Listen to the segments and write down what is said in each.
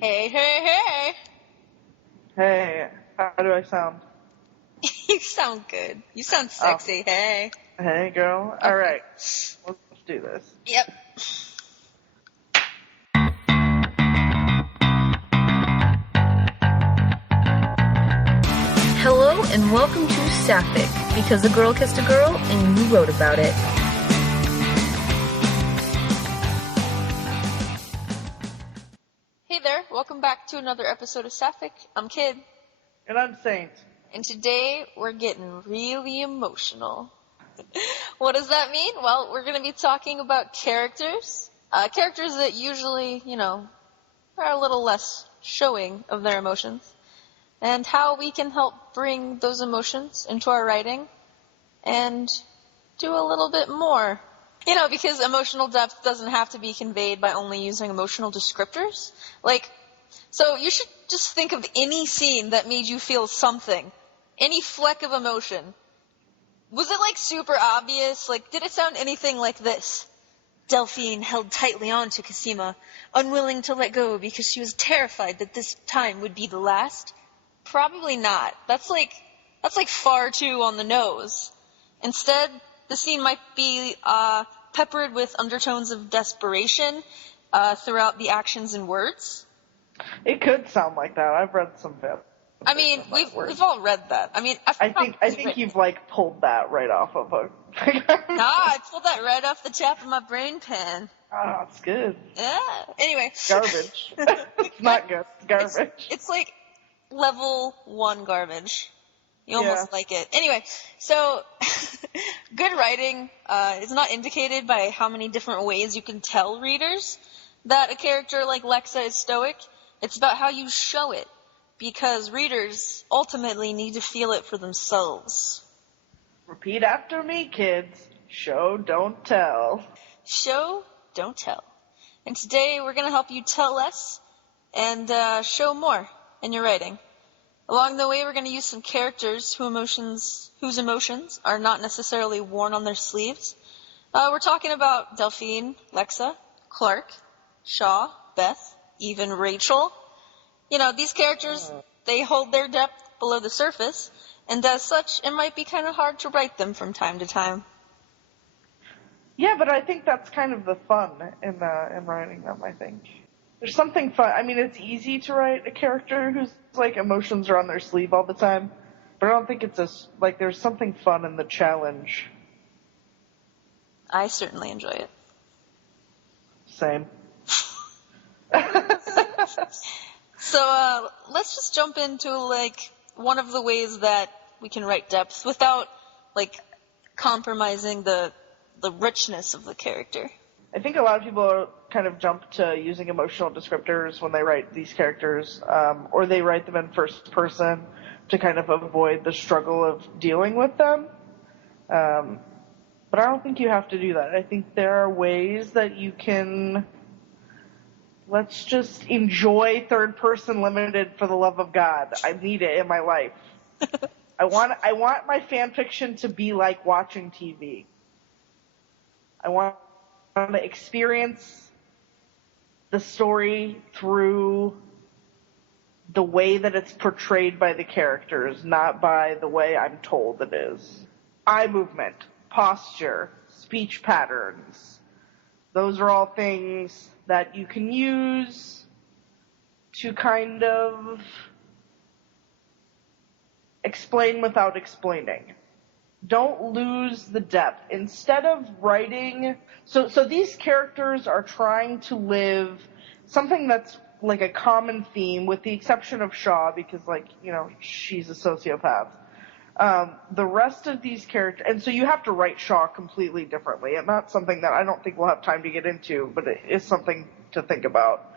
Hey, hey, hey! Hey, how do I sound? You sound good. You sound Oh, sexy, hey. hey, girl. Okay. Alright, let's do this. Yep. Hello and welcome to Saffic, because a girl kissed a girl and you wrote about it. Hey there, welcome back to another episode of Saffic. I'm Kid, And I'm Saint. and today we're getting really emotional. What does that mean? Well, we're going to be talking about characters. Characters that usually, are a little less showing of their emotions. And how we can help bring those emotions into our writing and do a little bit more. Because emotional depth doesn't have to be conveyed by only using emotional descriptors. So you should just think of any scene that made you feel something. Any fleck of emotion. Was it, super obvious? Did it sound anything like this? Delphine held tightly on to Cosima, unwilling to let go because she was terrified that this time would be the last. Probably not. That's far too on the nose. Instead, the scene might be peppered with undertones of desperation throughout the actions and words. It could sound like that. I've read some bits. I mean, we've all read that. I mean, I think you've pulled that right off of a. I pulled that right off the top of my brain pan. Ah, it's good. Yeah. Anyway. Garbage. It's not good. It's garbage. It's like level 1 garbage. You almost Yeah. like it. Anyway, so good writing is not indicated by how many different ways you can tell readers that a character like Lexa is stoic. It's about how you show it, because readers ultimately need to feel it for themselves. Repeat after me, kids. Show, don't tell. Show, don't tell. And today we're going to help you tell less and show more in your writing. Along the way, we're going to use some characters whose emotions are not necessarily worn on their sleeves. We're talking about Delphine, Lexa, Clark, Shaw, Beth, even Rachel. These characters, they hold their depth below the surface, and as such, it might be kind of hard to write them from time to time. Yeah, but I think that's kind of the fun in writing them, I think. There's something fun. I mean, it's easy to write a character whose, emotions are on their sleeve all the time, but I don't think it's there's something fun in the challenge. I certainly enjoy it. Same. So, let's just jump into, one of the ways that we can write depth without, compromising the richness of the character. I think a lot of people kind of jump to using emotional descriptors when they write these characters, or they write them in first person to kind of avoid the struggle of dealing with them. But I don't think you have to do that. I think there are ways that you can, let's just enjoy third person limited for the love of God. I need it in my life. I want my fan fiction to be like watching TV. I want to experience the story through the way that it's portrayed by the characters, not by the way I'm told it is. Eye movement, posture, speech patterns. Those are all things that you can use to kind of explain without explaining. Don't lose the depth. Instead of writing... So these characters are trying to live something that's like a common theme, with the exception of Shaw, because, she's a sociopath. The rest of these characters... And so you have to write Shaw completely differently, and that's something that I don't think we'll have time to get into, but it is something to think about.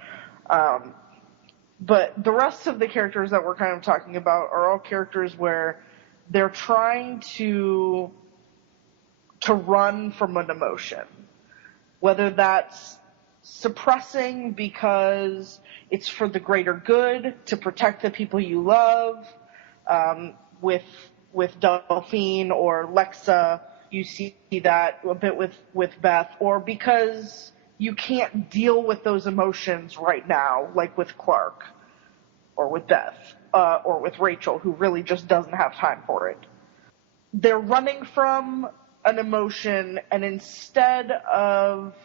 But the rest of the characters that we're kind of talking about are all characters where they're trying to run from an emotion. Whether that's suppressing because it's for the greater good, to protect the people you love. With Delphine or Lexa, you see that a bit with Beth, or because you can't deal with those emotions right now, like with Clark or with Beth or with Rachel, who really just doesn't have time for it. They're running from an emotion, and instead of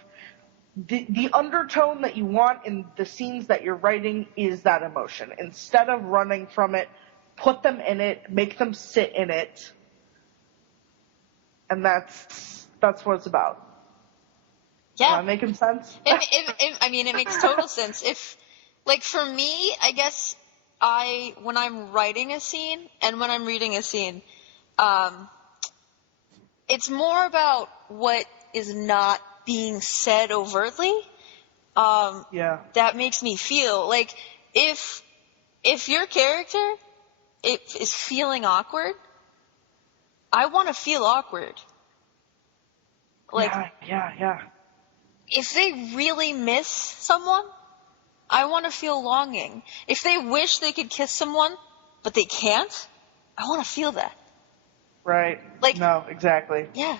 the undertone that you want in the scenes that you're writing is that emotion. Instead of running from it, put them in it, make them sit in it, and that's what it's about. Yeah. Am I making sense? I mean, it makes total sense. Like, for me, I guess when I'm writing a scene and when I'm reading a scene, it's more about what is not being said overtly. Yeah. That makes me feel like if your character is feeling awkward, I want to feel awkward. Like, yeah. if they really miss someone, I want to feel longing. If they wish they could kiss someone, but they can't, I want to feel that. Right. Like, no, exactly. Yeah.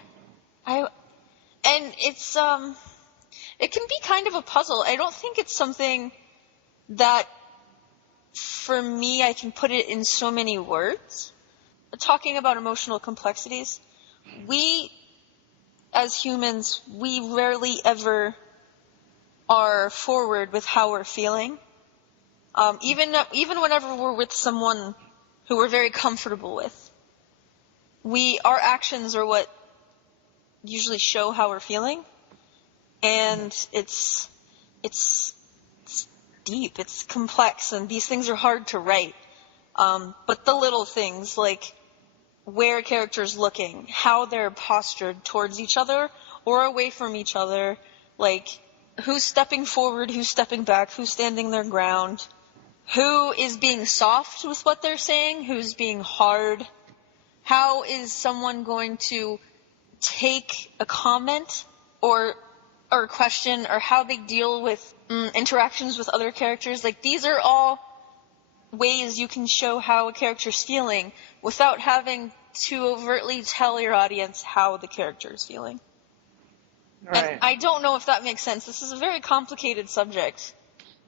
And it's, it can be kind of a puzzle. I don't think it's something that, for me, I can put it in so many words. Talking about emotional complexities, we, as humans, we rarely ever are forward with how we're feeling. Even whenever we're with someone who we're very comfortable with, our actions are what usually show how we're feeling. And it's deep, it's complex, and these things are hard to write. But the little things, like where a character's looking, how they're postured towards each other or away from each other, like who's stepping forward, who's stepping back, who's standing their ground, who is being soft with what they're saying, who's being hard, how is someone going to take a comment or a question, or how they deal with interactions with other characters. Like, these are all ways you can show how a character's feeling without having to overtly tell your audience how the character is feeling. Right. And I don't know if that makes sense. This is a very complicated subject.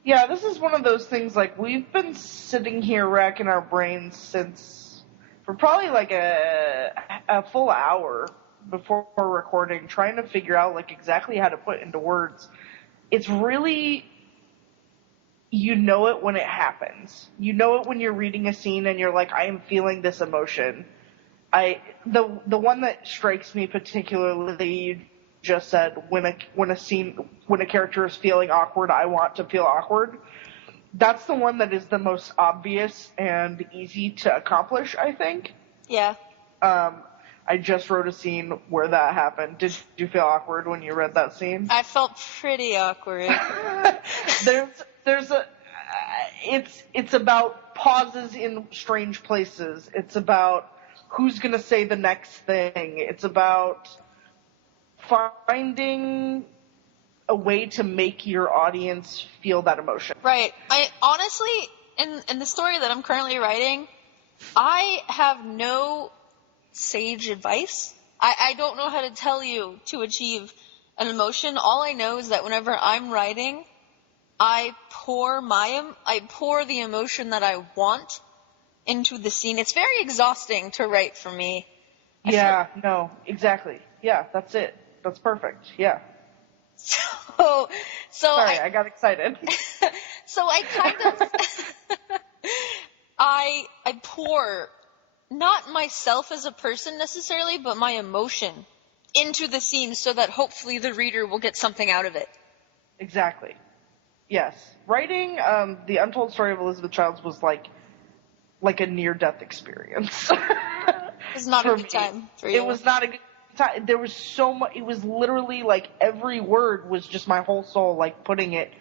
Yeah, this is one of those things, like, we've been sitting here racking our brains for probably like a full hour before recording, trying to figure out like exactly how to put into words. It's really, you know it when it happens. You know it when you're reading a scene and you're like, I am feeling this emotion. The one that strikes me particularly, you just said, when a character is feeling awkward, I want to feel awkward. That's the one that is the most obvious and easy to accomplish, I think. Yeah. I just wrote a scene where that happened. Did you feel awkward when you read that scene? I felt pretty awkward. It's about pauses in strange places. It's about who's going to say the next thing. It's about finding a way to make your audience feel that emotion. Right. I honestly, in the story that I'm currently writing, I have no sage advice. I don't know how to tell you to achieve an emotion. All I know is that whenever I'm writing, I pour the emotion that I want into the scene. It's very exhausting to write for me. No, exactly. Yeah, that's it. That's perfect. Yeah. So Sorry, I got excited. So I kind of I pour not myself as a person necessarily, but my emotion into the scene so that hopefully the reader will get something out of it. Exactly. Yes. Writing The Untold Story of Elizabeth Childs was like a near-death experience. It was not a good time for you. It was not a good time. There was so much. It was literally like every word was just my whole soul, like putting it,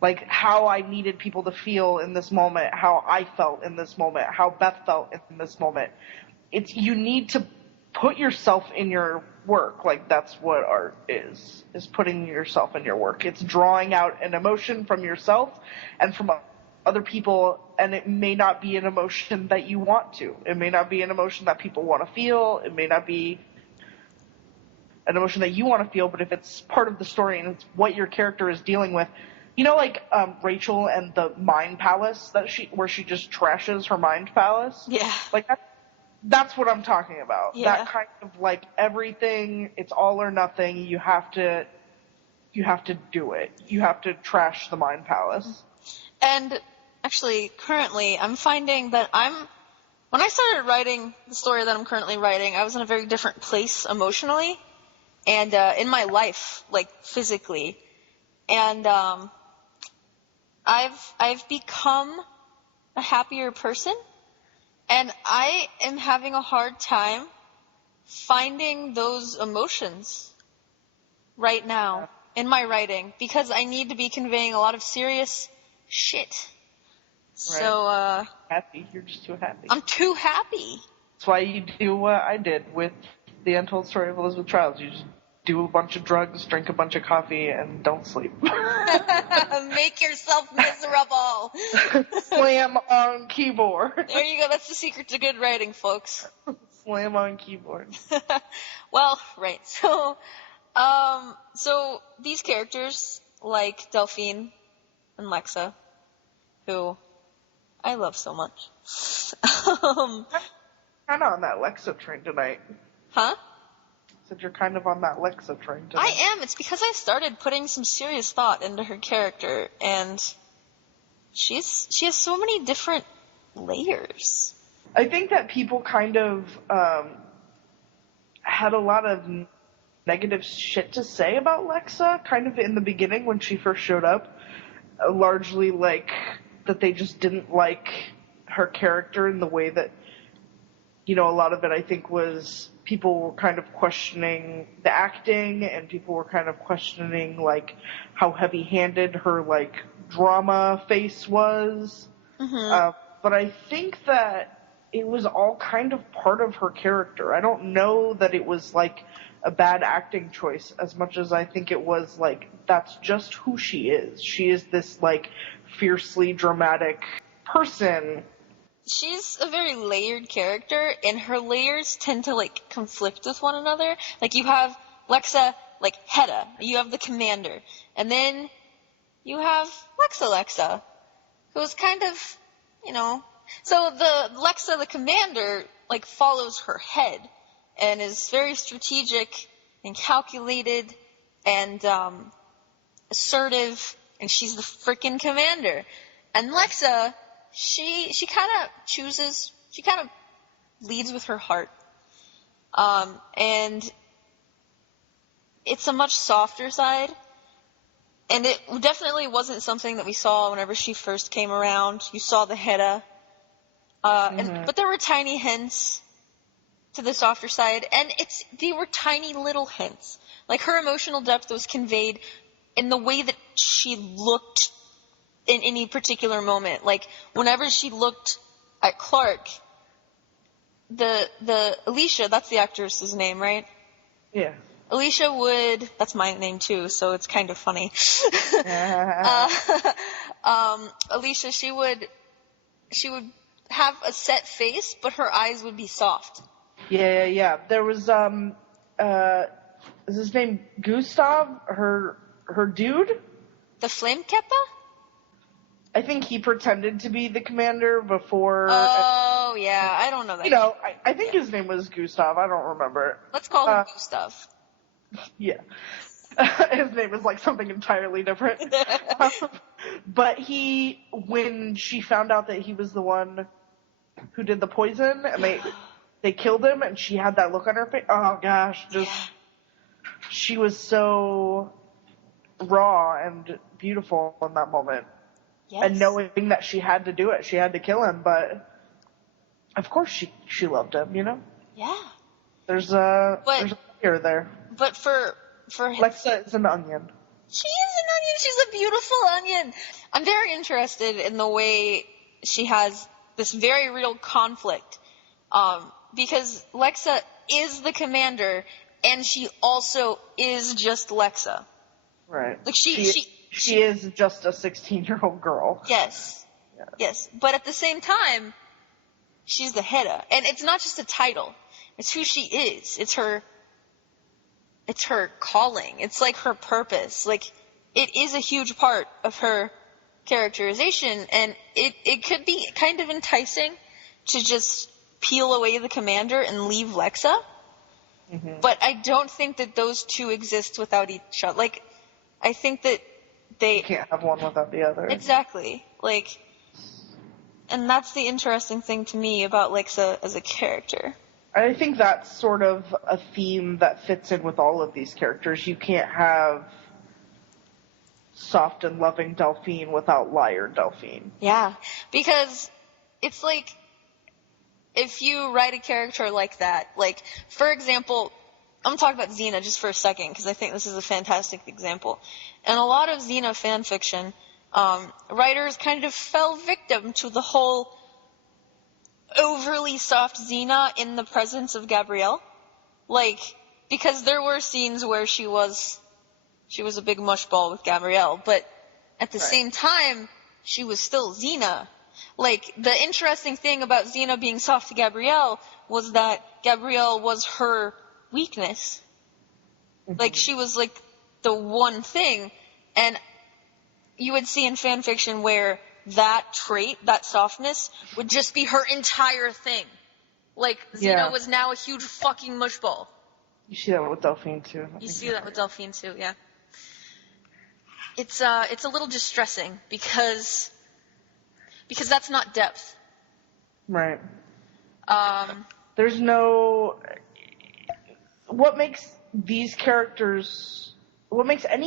like how I needed people to feel in this moment, how I felt in this moment, how Beth felt in this moment. You need to put yourself in your work. Like, that's what art is putting yourself in your work. It's drawing out an emotion from yourself and from other people, and it may not be an emotion that you want to. It may not be an emotion that people want to feel. It may not be an emotion that you want to feel, but if it's part of the story and it's what your character is dealing with, you know, like Rachel and the mind palace where she just trashes her mind palace. Yeah. Like that's what I'm talking about. Yeah. That kind of like everything, it's all or nothing. You have to do it. You have to trash the mind palace. And actually, currently, I'm finding that when I started writing the story that I'm currently writing, I was in a very different place emotionally and in my life, like physically. And I've become a happier person, and I am having a hard time finding those emotions right now in my writing because I need to be conveying a lot of serious shit. Right. So, happy. You're just too happy. I'm too happy. That's why you do what I did with The Untold Story of Elizabeth Childs. You just do a bunch of drugs, drink a bunch of coffee, and don't sleep. Make yourself miserable. Slam on keyboard. There you go. That's the secret to good writing, folks. Slam on keyboard. Well, right. So these characters, like Delphine and Lexa, who I love so much. Kind of on that Lexa train tonight. Huh? Said you're kind of on that Lexa train tonight. I am. It's because I started putting some serious thought into her character, and she has so many different layers. I think that people kind of had a lot of negative shit to say about Lexa, kind of in the beginning when she first showed up. Largely like that they just didn't like her character in the way that, you know, a lot of it I think was people were kind of questioning the acting, and people were kind of questioning like how heavy-handed her like drama face was. Mm-hmm. But I think that it was all kind of part of her character. I don't know that it was like a bad acting choice as much as I think it was like that's just who she is. She is this like fiercely dramatic person. She's a very layered character, and her layers tend to like conflict with one another. Like you have Lexa, like Hedda, you have the commander, and then you have Lexa, who's kind of, you know, so the Lexa, the commander, like follows her head and is very strategic and calculated and assertive, and she's the frickin' commander. And Lexa, she kind of leads with her heart. And it's a much softer side. And it definitely wasn't something that we saw whenever she first came around. You saw the Hedda. But there were tiny hints to the softer side, and they were tiny little hints. Like her emotional depth was conveyed in the way that she looked in any particular moment. Like whenever she looked at Clark, the Alicia, that's the actress's name, right? Yeah. Alicia would, that's my name too, so it's kind of funny. Alicia, she would have a set face, but her eyes would be soft. Yeah. There was is his name Gustav? Her dude? The Flamekeppa? I think he pretended to be the commander before. Oh, yeah, I don't know that. You know, I think his name was Gustav. I don't remember. Let's call him Gustav. Yeah. His name is like something entirely different. But when she found out that he was the one who did the poison, and they killed him, and she had that look on her face. Oh gosh, she was so raw and beautiful in that moment. Yes. And knowing that she had to do it, she had to kill him, but of course she loved him, you know? Yeah. There's a layer there. But for Lexa is an onion. She is an onion. She's a beautiful onion. I'm very interested in the way she has this very real conflict. Because Lexa is the commander, and she also is just Lexa. Right. Like she is just a 16-year-old girl. Yes. Yeah. Yes. But at the same time, she's the Hedda. And it's not just a title. It's who she is. It's her it's her calling. It's like her purpose. Like, it is a huge part of her characterization, and it could be kind of enticing to just peel away the commander and leave Lexa. Mm-hmm. But I don't think that those two exist without each other. Like, I think that you can't have one without the other. Exactly. Like, and that's the interesting thing to me about Lexa as a character. I think that's sort of a theme that fits in with all of these characters. You can't have soft and loving Delphine without liar Delphine. Yeah, because it's like, if you write a character like that, like, for example, I'm talking about Xena just for a second, because I think this is a fantastic example. In a lot of Xena fan fiction, writers kind of fell victim to the whole overly soft Xena in the presence of Gabrielle. Like, because there were scenes where she was a big mushball with Gabrielle, but at the same time, she was still Xena. Like, the interesting thing about Xena being soft to Gabrielle was that Gabrielle was her weakness. Mm-hmm. Like, she was, like, the one thing, and you would see in fanfiction where that trait, that softness, would just be her entire thing. Like, Xena was now a huge fucking mushball. You see that with Delphine, too. You see that with Delphine, too, yeah. It's a little distressing, because that's not depth. Right. There's no... What makes any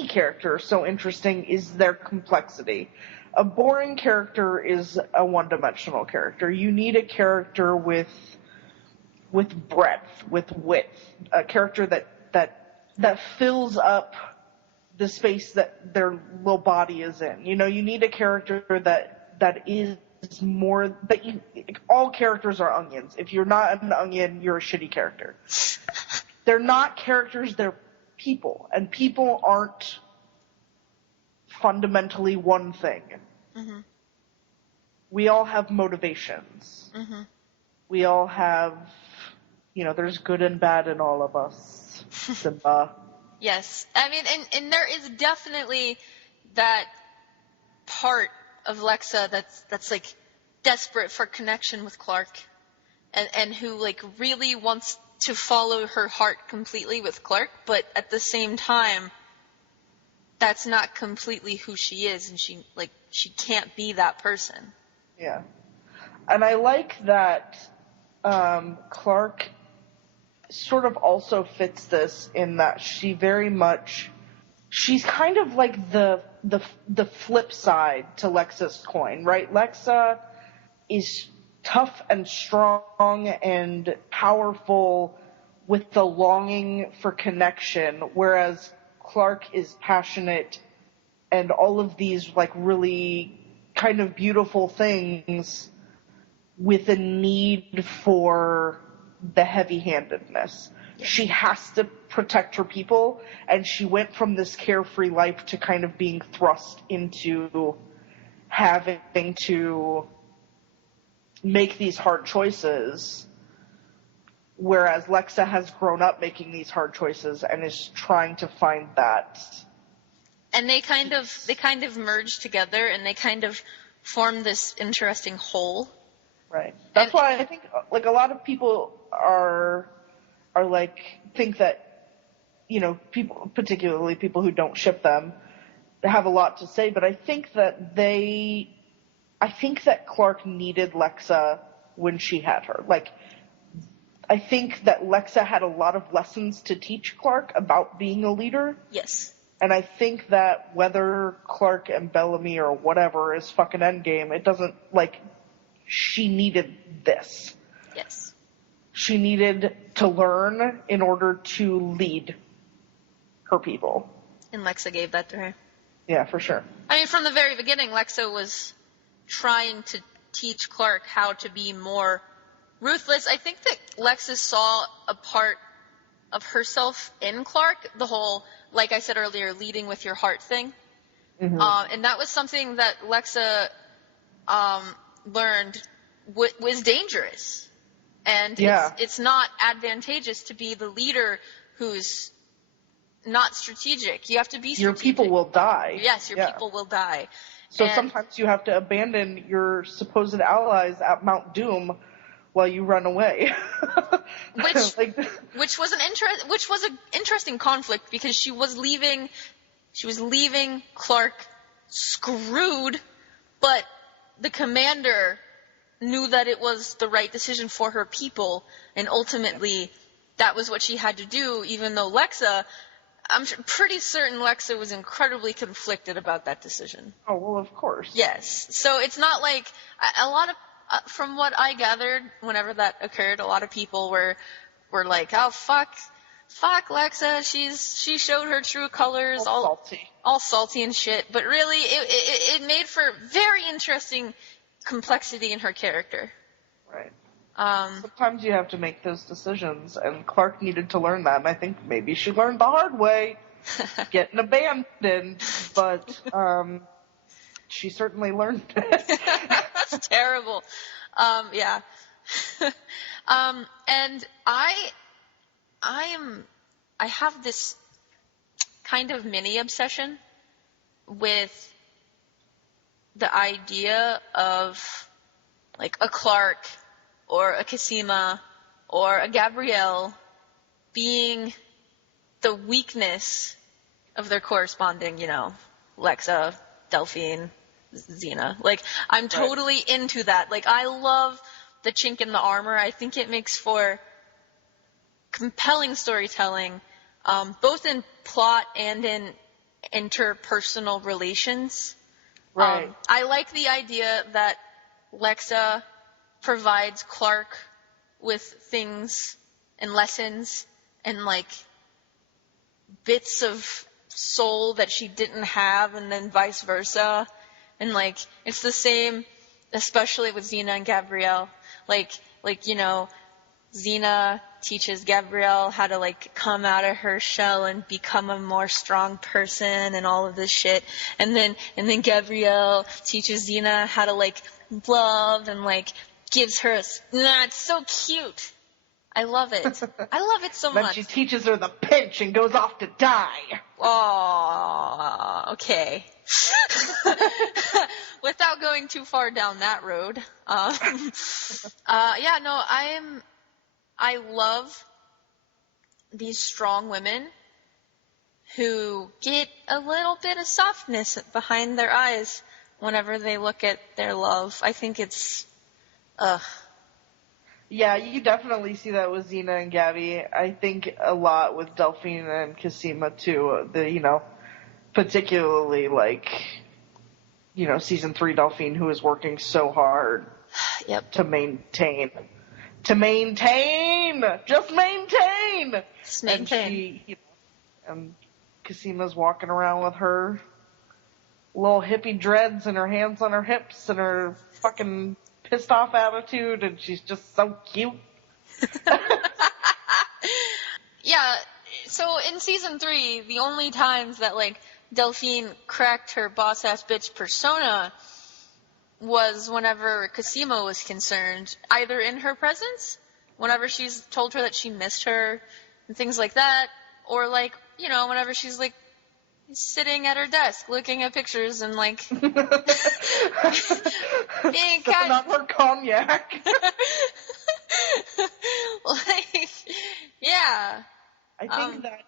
character so interesting is their complexity. A boring character is a one-dimensional character. You need a character with breadth, with width, a character that fills up the space that their little body is in. You know, you need a character that is more, all characters are onions. If you're not an onion, you're a shitty character. They're not characters, they're people, and people aren't fundamentally one thing. Mm-hmm. We all have motivations. Mm-hmm. We all have, there's good and bad in all of us. Simba. Yes. I mean, and there is definitely that part of Lexa that's like desperate for connection with Clark, and who like really wants to follow her heart completely with Clark, but at the same time, that's not completely who she is, and she can't be that person. Yeah. And I like that Clark sort of also fits this in that she's kind of like the flip side to Lexa's coin, right? Lexa is tough and strong and powerful with the longing for connection, whereas Clark is passionate and all of these like really kind of beautiful things with a need for the heavy-handedness. She has to protect her people, and she went from this carefree life to kind of being thrust into having to make these hard choices, whereas Lexa has grown up making these hard choices and is trying to find that. And they kind of merge together, and they kind of form this interesting whole. Right. That's why I think like a lot of people are like think that people, particularly people who don't ship them, have a lot to say, but I think that Clark needed Lexa when she had her. Like, I think that Lexa had a lot of lessons to teach Clark about being a leader. Yes. And I think that whether Clark and Bellamy or whatever is fucking endgame, it doesn't, like, she needed this. Yes. She needed to learn in order to lead her people. And Lexa gave that to her. Yeah, for sure. I mean, from the very beginning, Lexa was trying to teach Clark how to be more ruthless. I think that Lexa saw a part of herself in Clark, the whole, like I said earlier, leading with your heart thing. Mm-hmm. And that was something that Lexa learned was dangerous. And it's not advantageous to be the leader who's not strategic. You have to be Your strategic. people will die. Yes, your people will die. So sometimes you have to abandon your supposed allies at Mount Doom while you run away. Which was an interesting conflict, because she was leaving Clark screwed, but the commander knew that it was the right decision for her people, and ultimately that was what she had to do, even though I'm pretty certain Lexa was incredibly conflicted about that decision. Oh, well, of course. Yes. So it's not like a lot of, from what I gathered, whenever that occurred, a lot of people were like, oh, fuck Lexa, she showed her true colors, all salty and shit. But really, it made for very interesting complexity in her character. Right. Sometimes you have to make those decisions, and Clark needed to learn that, and I think maybe she learned the hard way, getting abandoned, but she certainly learned it. That's terrible. Yeah. And I have this kind of mini obsession with the idea of, like, a Clark or a Cosima or a Gabrielle being the weakness of their corresponding, Lexa, Delphine, Xena. Like, I'm totally into that. Like, I love the chink in the armor. I think it makes for compelling storytelling, both in plot and in interpersonal relations. Right. I like the idea that Lexa provides Clark with things and lessons and, like, bits of soul that she didn't have, and then vice versa. And, like, it's the same, especially with Xena and Gabrielle. Like, Xena teaches Gabrielle how to, like, come out of her shell and become a more strong person and all of this shit. And then Gabrielle teaches Xena how to, like, love and, like, gives her it's so cute. I love it. I love it so much. Then she teaches her the pinch and goes off to die. Oh, okay. Without going too far down that road. I love these strong women who get a little bit of softness behind their eyes whenever they look at their love. I think it's, Yeah, you definitely see that with Xena and Gabby. I think a lot with Delphine and Cosima too. Particularly, like, season 3 Delphine, who is working so hard to maintain. Just maintain! And Cosima's walking around with her little hippie dreads and her hands on her hips and her fucking pissed off attitude, and she's just so cute. Yeah, so in season 3, the only times that, like, Delphine cracked her boss-ass bitch persona was whenever Cosima was concerned, either in her presence, whenever she's told her that she missed her, and things like that, or, like, whenever she's, like, sitting at her desk looking at pictures and, like, being kind of her cognac. like, yeah. I think that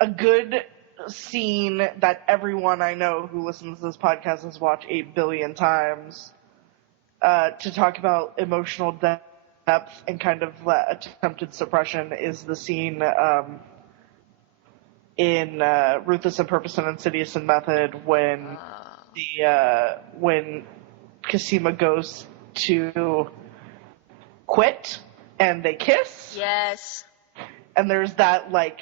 a good scene that everyone I know who listens to this podcast has watched 8 billion times, to talk about emotional depth and kind of attempted suppression, is the scene in Ruthless and Purpose and Insidious and Method when when Cosima goes to quit and they kiss. Yes. And there's that, like,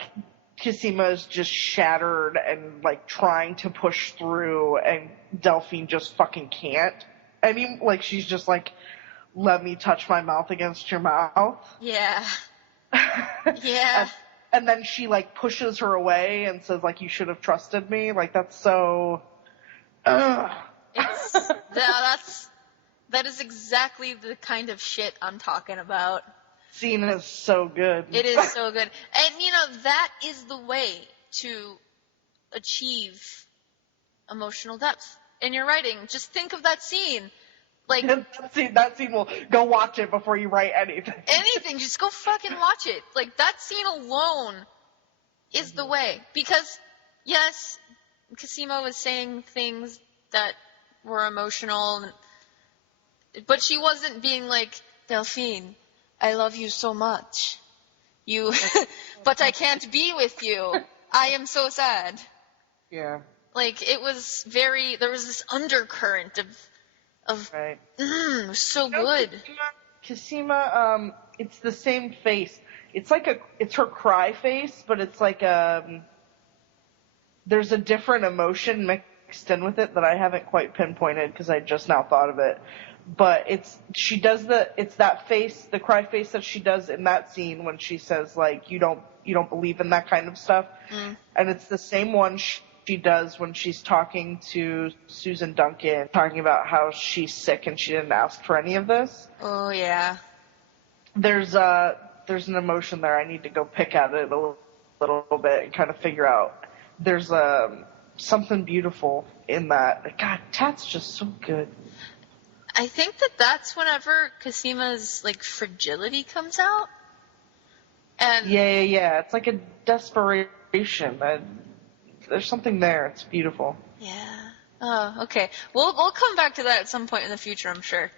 Cosima is just shattered and, like, trying to push through, and Delphine just fucking can't. I mean, like, she's just like, let me touch my mouth against your mouth. Yeah. Yeah. And then she, like, pushes her away and says, like, you should have trusted me. Like, that's so... That is exactly the kind of shit I'm talking about. scene is so good. It is so good. And, that is the way to achieve emotional depth in your writing. Just think of that scene. Like, that scene will go watch it before you write anything. Anything, just go fucking watch it. Like, that scene alone is the way. Because, yes, Cosima was saying things that were emotional, but she wasn't being like, Delphine, I love you so much. But I can't be with you. I am so sad. Yeah. Like, it was there was this undercurrent of right. It was so good. Cosima, it's the same face. It's her cry face, but it's like there's a different emotion mixed in with it that I haven't quite pinpointed because I just now thought of it. But it's that face, the cry face that she does in that scene when she says like, you don't believe in that kind of stuff. And it's the same one she does when she's talking to Susan Duncan, talking about how she's sick and she didn't ask for any of this. Oh yeah. There's an emotion there. I need to go pick at it a little bit and kind of figure out. There's something beautiful in that. God, Tat's just so good. I think that's whenever Cosima's like fragility comes out. And yeah. It's like a desperation. There's something there. It's beautiful. Yeah. Oh, okay. We'll come back to that at some point in the future, I'm sure.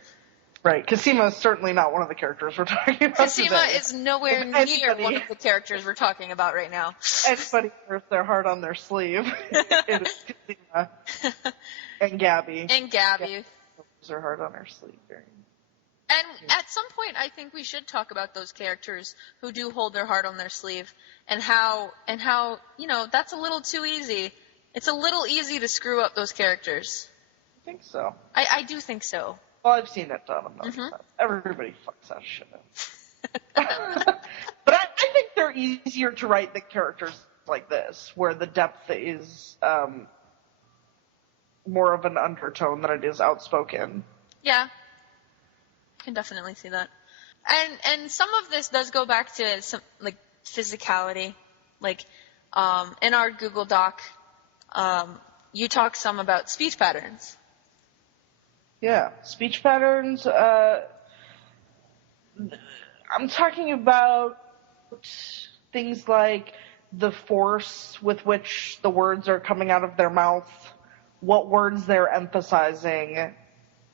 Right. Cosima is certainly not one of the characters we're talking about Cosima today. is nowhere near one of the characters we're talking about right now. Anybody wears their heart on their sleeve. It is Cosima. And Gabby. Gabby wears her heart on her sleeve. And at some point, I think we should talk about those characters who do hold their heart on their sleeve, and how that's a little too easy. It's a little easy to screw up those characters. I think so. I do think so. Well, I've seen it done enough times. Everybody fucks that shit up. But I think they're easier to write the characters like this, where the depth is more of an undertone than it is outspoken. Yeah. Can definitely see that. And some of this does go back to some like physicality. Like in our Google Doc, you talk some about speech patterns. Yeah, speech patterns. I'm talking about things like the force with which the words are coming out of their mouth, what words they're emphasizing.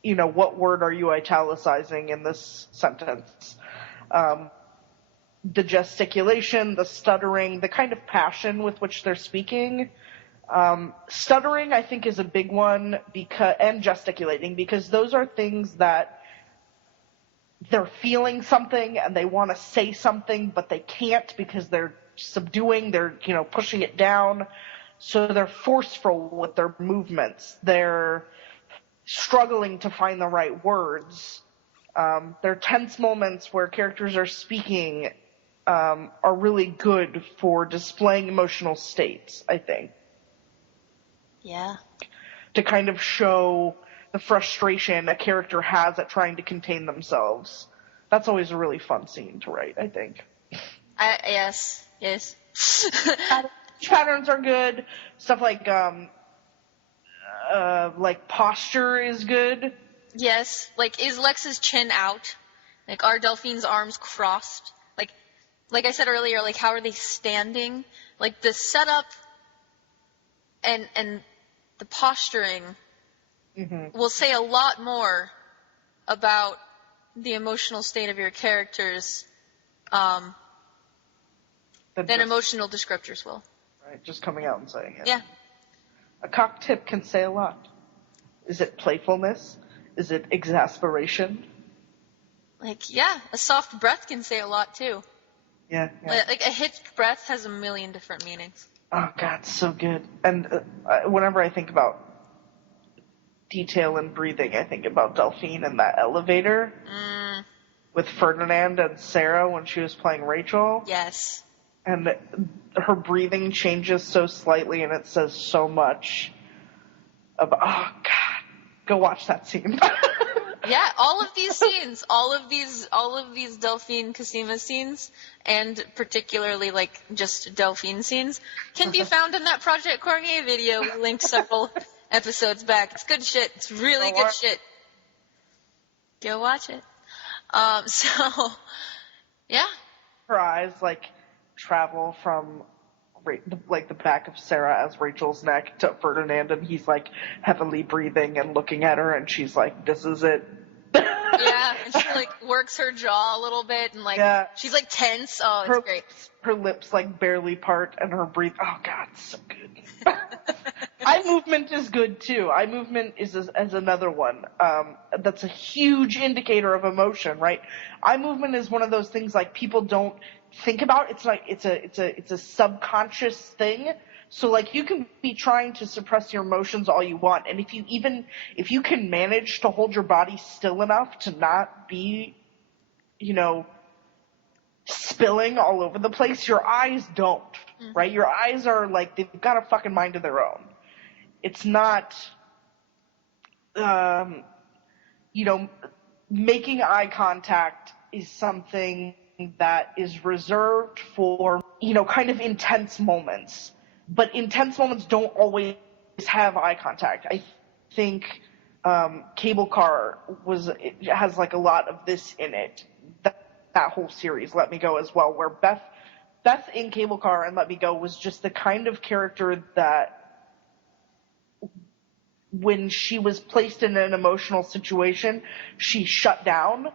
What word are you italicizing in this sentence? The gesticulation, the stuttering, the kind of passion with which they're speaking. Stuttering, I think, is a big one, and gesticulating, because those are things that they're feeling something and they want to say something, but they can't because they're subduing, they're, pushing it down. So they're forceful with their movements. They're struggling to find the right words. There are tense moments where characters are speaking are really good for displaying emotional states, I think. Yeah. To kind of show the frustration a character has at trying to contain themselves. That's always a really fun scene to write, I think. Yes. Patterns are good. Stuff like posture is good. Yes. Like, is Lexa's chin out? Like, are Delphine's arms crossed? Like I said earlier, like, how are they standing? Like, the setup and the posturing will say a lot more about the emotional state of your characters than emotional descriptors will. Right, just coming out and saying it. Yeah. A cock tip can say a lot. Is it playfulness? Is it exasperation? Like, yeah, a soft breath can say a lot, too. Yeah. Like, a hitched breath has a million different meanings. Oh, God, so good. And whenever I think about detail and breathing, I think about Delphine in that elevator with Ferdinand and Sarah when she was playing Rachel. Yes. And her breathing changes so slightly, and it says so much about, oh, God, go watch that scene. Yeah, all of these scenes, all of these Delphine Cosima scenes, and particularly like just Delphine scenes, can be found in that Project Cormier video we linked several episodes back. It's good shit. It's really good shit. Go watch it. So, yeah. Her eyes, like, travel from, like, the back of Sarah as Rachel's neck to Ferdinand, and he's, like, heavily breathing and looking at her, and she's like, this is it. Yeah, and she, like, works her jaw a little bit, and, like, she's, like, tense. Oh, it's great. Her lips, like, barely part, and her breath, oh, God, it's so good. Eye movement is good, too. Eye movement is another one. That's a huge indicator of emotion, right? Eye movement is one of those things, like, people don't think about. It's like, it's a subconscious thing. So, like, you can be trying to suppress your emotions all you want, and if you can manage to hold your body still enough to not be, you know, spilling all over the place, your eyes don't, right? Your eyes are, like, they've got a fucking mind of their own. It's not, you know, making eye contact is something that is reserved for, you know, kind of intense moments. But intense moments don't always have eye contact. I think Cable Car has like a lot of this in it. That whole series, Let Me Go, as well, where Beth in Cable Car and Let Me Go was just the kind of character that when she was placed in an emotional situation, she shut down.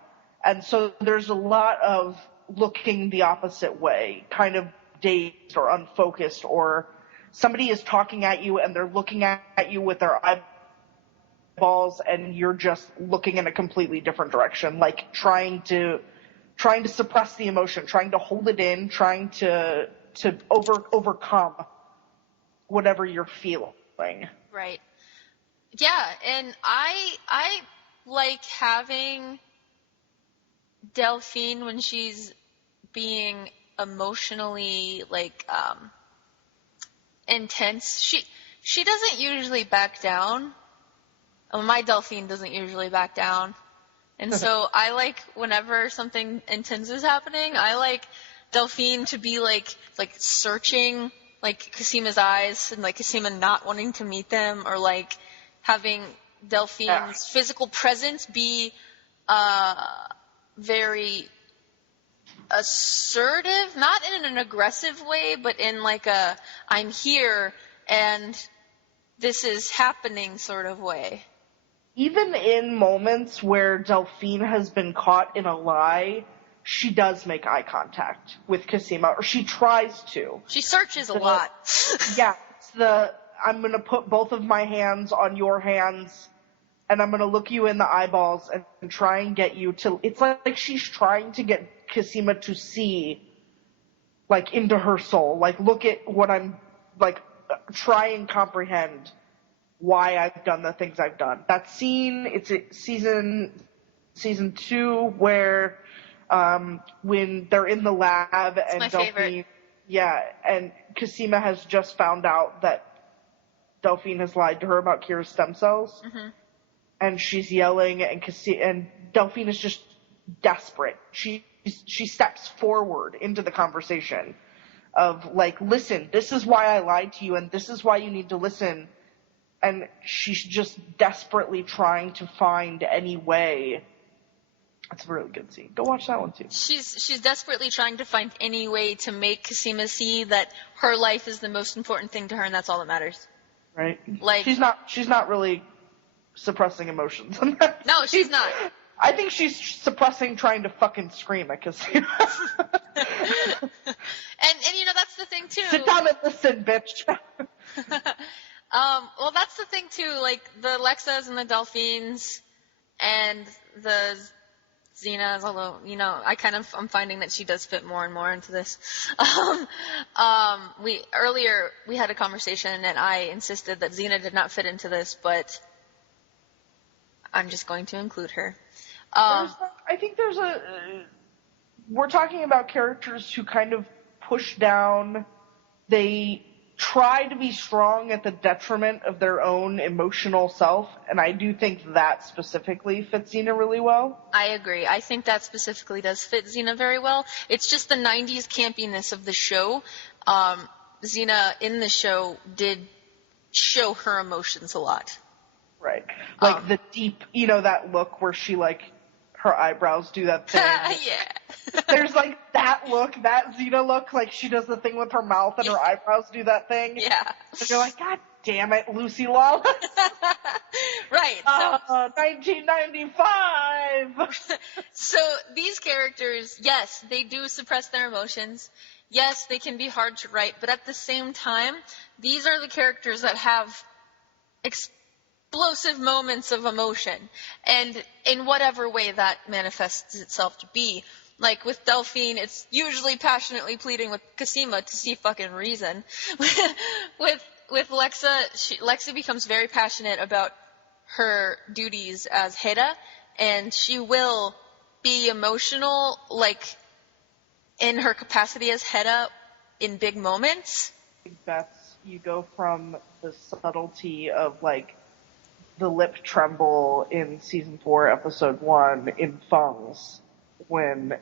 And so there's a lot of looking the opposite way, kind of dazed or unfocused, or somebody is talking at you and they're looking at you with their eyeballs and you're just looking in a completely different direction, like trying to suppress the emotion, trying to hold it in, trying to overcome whatever you're feeling. Right. Yeah, and I like having Delphine when she's being emotionally, like, intense. She doesn't usually back down. My Delphine doesn't usually back down. And so I like, whenever something intense is happening, I like Delphine to be like searching, like, Cosima's eyes, and like Cosima not wanting to meet them, or like having Delphine's physical presence be very assertive, not in an aggressive way, but in like a I'm here and this is happening sort of way. Even in moments where Delphine has been caught in a lie, she does make eye contact with Cosima, or she tries to. She searches a lot. Yeah, it's I'm going to put both of my hands on your hands, and I'm going to look you in the eyeballs and try and get you to... It's like she's trying to get Cosima to see, like, into her soul. Like, look at what I'm... Like, try and comprehend why I've done the things I've done. That scene, it's season 2, where when they're in the lab it's and my Delphine... favorite. Yeah, and Cosima has just found out that Delphine has lied to her about Kira's stem cells. Mm-hmm. And she's yelling, and Delphine is just desperate. She steps forward into the conversation of, like, listen, this is why I lied to you, and this is why you need to listen. And she's just desperately trying to find any way. That's a really good scene. Go watch that one too. She's desperately trying to find any way to make Cosima see that her life is the most important thing to her, and that's all that matters. Right? Like, she's not really suppressing emotions. No, she's not. I think she's suppressing trying to fucking scream at Cosima. and you know, that's the thing too. Sit down and listen, bitch. Well, that's the thing too, like, the Lexas and the Delphines and the Xenas, although, you know, I'm finding that she does fit more and more into this. Earlier we had a conversation and I insisted that Xena did not fit into this, but I'm just going to include her. I think we're talking about characters who kind of push down, they try to be strong at the detriment of their own emotional self, and I do think that specifically fits Xena really well. I agree. I think that specifically does fit Xena very well. It's just the 90s campiness of the show. Xena in the show did show her emotions a lot. Right. Like the deep, that look where she, like, her eyebrows do that thing. Yeah. There's, like, that look, that Xena look, like she does the thing with her mouth and her eyebrows do that thing. Yeah. And you're like, God damn it, Lucy Lawless. Right. So, 1995! So these characters, yes, they do suppress their emotions. Yes, they can be hard to write, but at the same time, these are the characters that have explosive moments of emotion, and in whatever way that manifests itself to be. Like with Delphine, it's usually passionately pleading with Cosima to see fucking reason. with Lexa, Lexa becomes very passionate about her duties as Hera, and she will be emotional, like, in her capacity as Hera in big moments. That's, you go from the subtlety of, like, the lip tremble in season 4, episode 1 in Fung's, when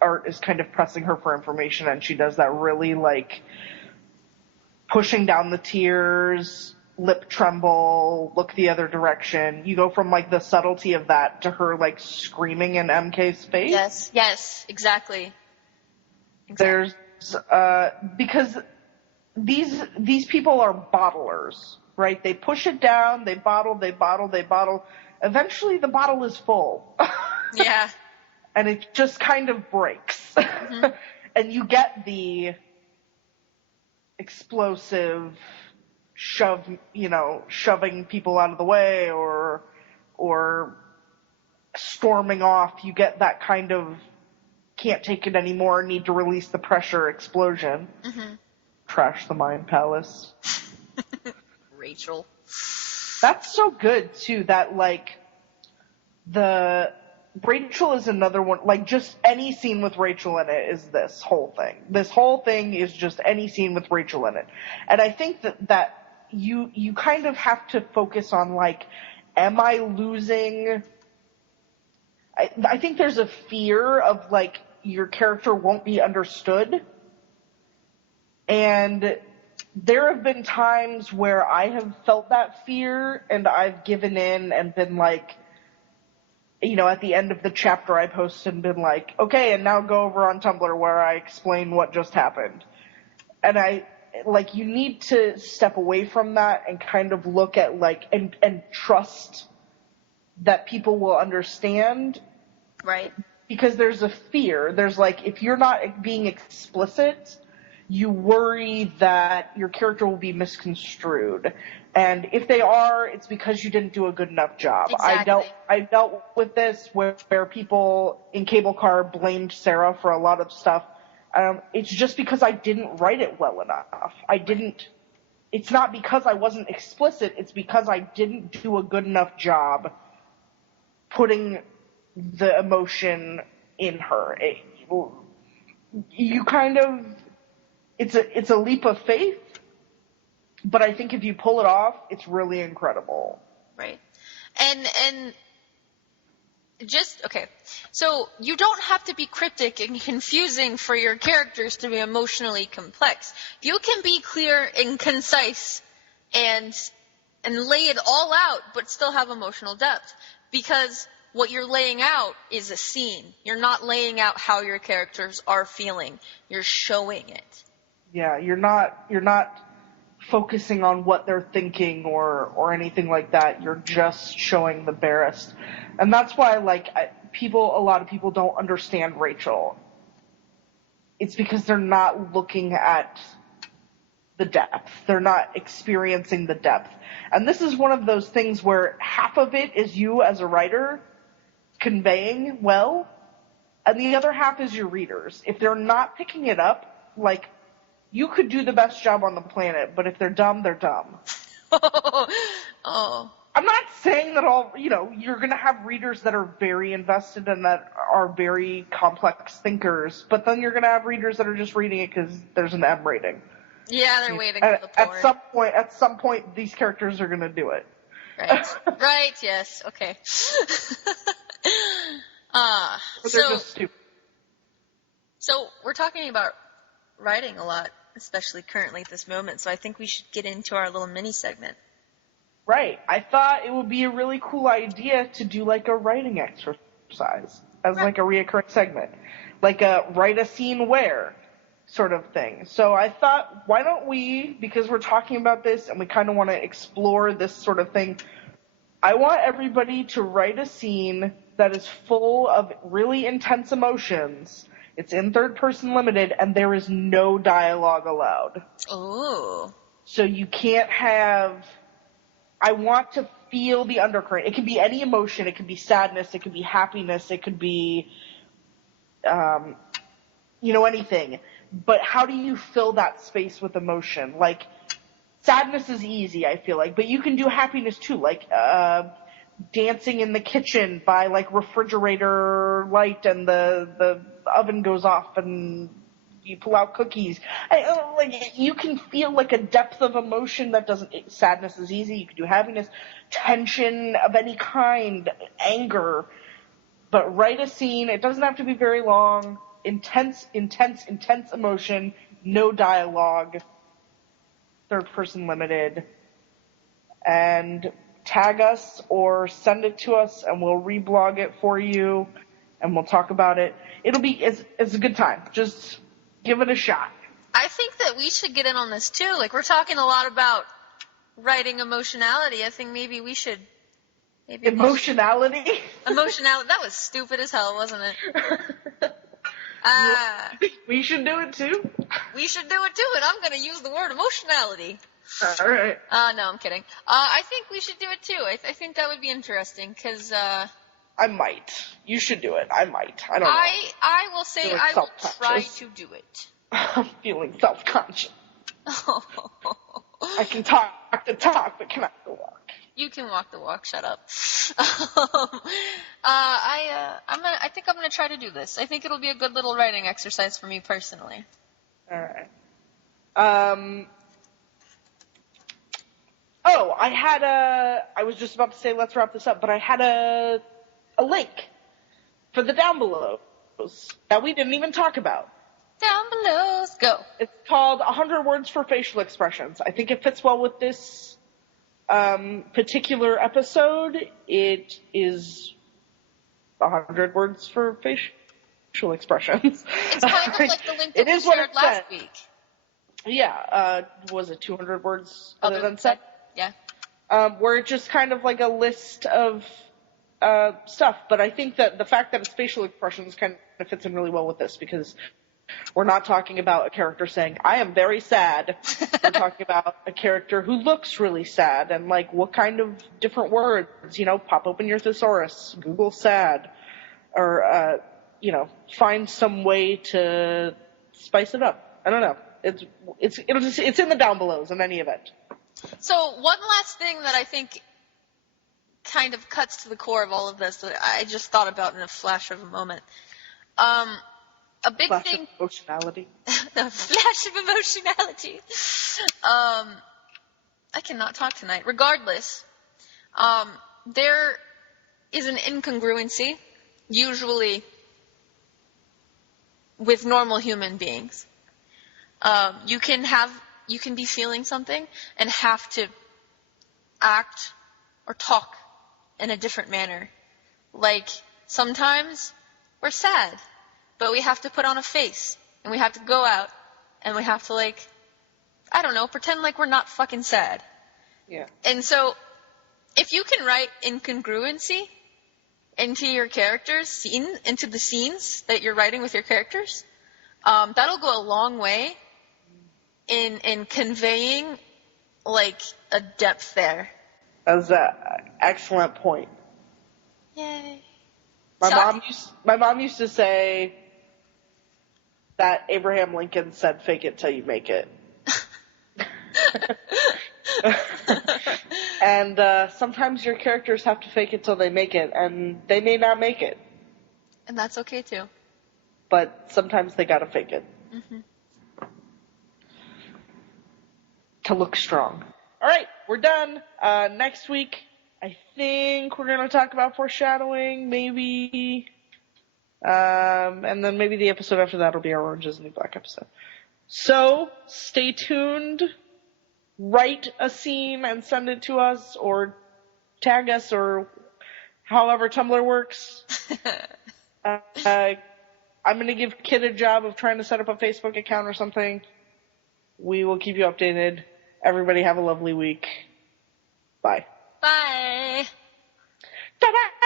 Art is kind of pressing her for information and she does that really, like, pushing down the tears, lip tremble, look the other direction. You go from, like, the subtlety of that to her, like, screaming in MK's face. Yes, exactly. There's, because these people are bottlers, right? They push it down, they bottle. Eventually the bottle is full. Yeah. And it just kind of breaks. Mm-hmm. And you get the explosive shoving people out of the way or storming off. You get that kind of can't take it anymore, need to release the pressure explosion. Mm-hmm. Trash the Mind Palace. Rachel. That's so good, too, that, like, Rachel is another one, like, just any scene with Rachel in it is this whole thing. This whole thing is just any scene with Rachel in it. And I think that you kind of have to focus on, like, am I losing... I think there's a fear of, like, your character won't be understood. And there have been times where I have felt that fear and I've given in and been like, at the end of the chapter I posted and been like, okay, and now go over on Tumblr where I explain what just happened. And you need to step away from that and kind of look at, like, and trust that people will understand. Right. Because there's a fear. There's, like, if you're not being explicit, you worry that your character will be misconstrued. And if they are, it's because you didn't do a good enough job. Exactly. I dealt with this where people in Cable Car blamed Sarah for a lot of stuff. It's just because I didn't write it well enough. It's not because I wasn't explicit, it's because I didn't do a good enough job putting the emotion in her. You kind of, it's a leap of faith, but I think if you pull it off, it's really incredible. Right. And just, okay, so you don't have to be cryptic and confusing for your characters to be emotionally complex. You can be clear and concise and lay it all out, but still have emotional depth. Because what you're laying out is a scene. You're not laying out how your characters are feeling. You're showing it. Yeah, you're not focusing on what they're thinking or anything like that. You're just showing the barest. And that's why, like, a lot of people don't understand Rachel. It's because they're not looking at the depth. They're not experiencing the depth. And this is one of those things where half of it is you as a writer conveying well, and the other half is your readers. If they're not picking it up, like, you could do the best job on the planet, but if they're dumb, they're dumb. Oh. I'm not saying that you're going to have readers that are very invested and that are very complex thinkers, but then you're going to have readers that are just reading it because there's an M rating. Yeah, they're waiting for the porn. At some point, these characters are gonna do it. Right. Right, yes, okay. Or they're just stupid. So we're talking about writing a lot, especially currently at this moment, so I think we should get into our little mini segment. Right. I thought it would be a really cool idea to do like a writing exercise as like a reoccurring segment. Like a write a scene where sort of thing. So I thought, why don't we, because we're talking about this and we kind of want to explore this sort of thing, I want everybody to write a scene that is full of really intense emotions. It's in third person limited and there is no dialogue allowed. Ooh. So you can't have... I want to feel the undercurrent. It can be any emotion. It could be sadness. It could be happiness. It could be, anything. But how do you fill that space with emotion? Like, sadness is easy, I feel like. But you can do happiness, too. Like, dancing in the kitchen by, like, refrigerator light and the oven goes off and you pull out cookies. You can feel like a depth of emotion that doesn't. Sadness is easy. You can do happiness, tension of any kind, anger. But write a scene. It doesn't have to be very long. Intense emotion. No dialogue. Third person limited. And tag us or send it to us, and we'll reblog it for you, and we'll talk about it. It'll be it's a good time. Just give it a shot. I think that we should get in on this too. Like, we're talking a lot about writing emotionality. I think maybe we should. Emotionality? Emotionality. That was stupid as hell, wasn't it? We should do it too. We should do it too, and I'm going to use the word emotionality. All right. No, I'm kidding. I think we should do it too. I think that would be interesting, because, I might. You should do it. I might. I don't know. I will say I will try to do it. I'm feeling self-conscious. I can talk the talk, but cannot the walk. You can walk the walk. Shut up. I think I'm gonna try to do this. I think it'll be a good little writing exercise for me personally. All right. Oh, I was just about to say let's wrap this up, but I had a link for the Downbelows that we didn't even talk about. Downbelows, go. It's called 100 Words for Facial Expressions. I think it fits well with this particular episode. It is 100 words for facial expressions. It's kind of like the link that we shared last week. Yeah, was it 200 words other than said? Yeah. Where it's just kind of like a list of stuff. But I think that the fact that it's facial expressions kind of fits in really well with this, because we're not talking about a character saying, I am very sad. We're talking about a character who looks really sad, and like what kind of different words, pop open your thesaurus, Google sad, or, find some way to spice it up. I don't know. It's in the Downbelows in any event. So one last thing that I think kind of cuts to the core of all of this that I just thought about in a flash of a moment. A big flash thing. Of emotionality. A flash of emotionality. I cannot talk tonight. Regardless, there is an incongruency, usually with normal human beings. You can be feeling something and have to act or talk in a different manner. Like, sometimes we're sad, but we have to put on a face, and we have to go out, and we have to, pretend like we're not fucking sad. Yeah. And so, if you can write incongruency into your characters' into the scenes that you're writing with your characters, that'll go a long way in conveying, a depth there. That's an excellent point. Yay. My mom used to say that Abraham Lincoln said, "Fake it till you make it." And sometimes your characters have to fake it till they make it, and they may not make it. And that's okay too. But sometimes they gotta fake it. Mm-hmm. to look strong. All right, we're done. Next week, I think we're going to talk about foreshadowing, maybe. And then maybe the episode after that will be our Orange is the New Black episode. So, stay tuned. Write a scene and send it to us, or tag us, or however Tumblr works. I'm going to give Kid a job of trying to set up a Facebook account or something. We will keep you updated. Everybody have a lovely week. Bye. Bye. Ta-da!